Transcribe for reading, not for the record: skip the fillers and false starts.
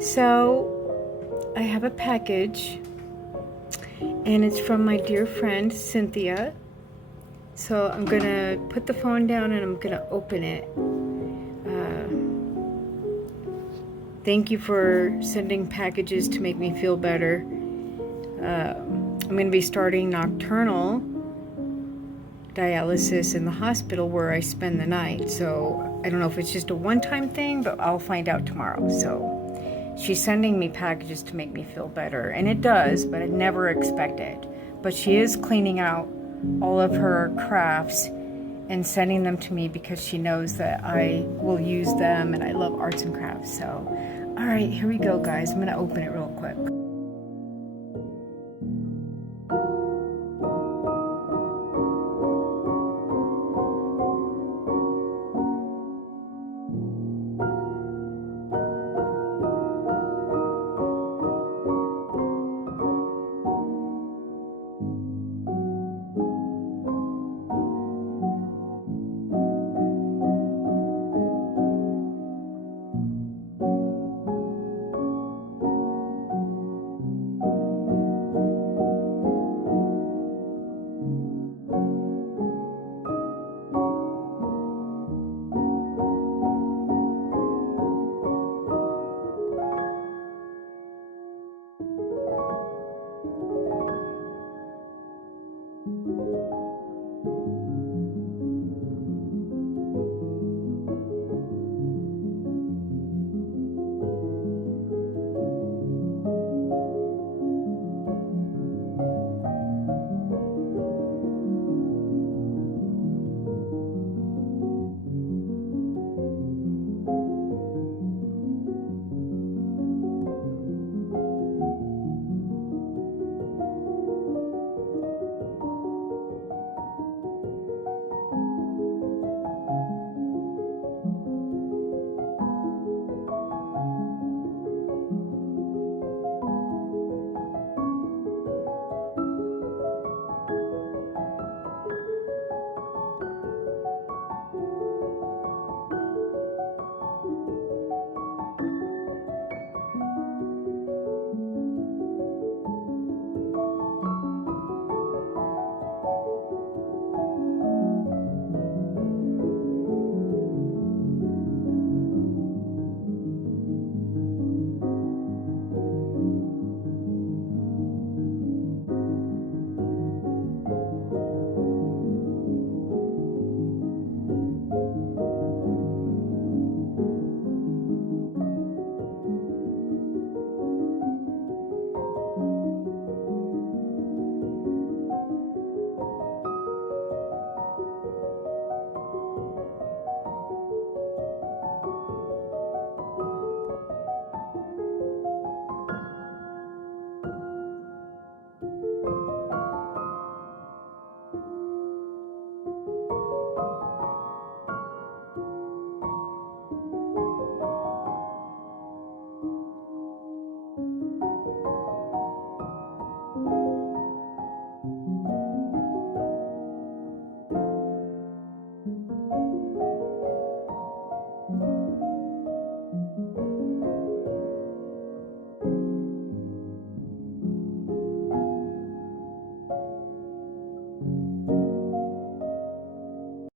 So I have a package, and it's from my dear friend Cynthia. So I'm gonna put the phone down and I'm gonna open it. Thank you for sending packages to make me feel better. I'm gonna be starting nocturnal dialysis in the hospital where I spend the night. So I don't know if it's just a one-time thing, but I'll find out tomorrow. So she's sending me packages to make me feel better, and it does, but I never expect it. But she is cleaning out all of her crafts and sending them to me because she knows that I will use them and I love arts and crafts. So, all right, here we go, guys. I'm gonna open it real quick.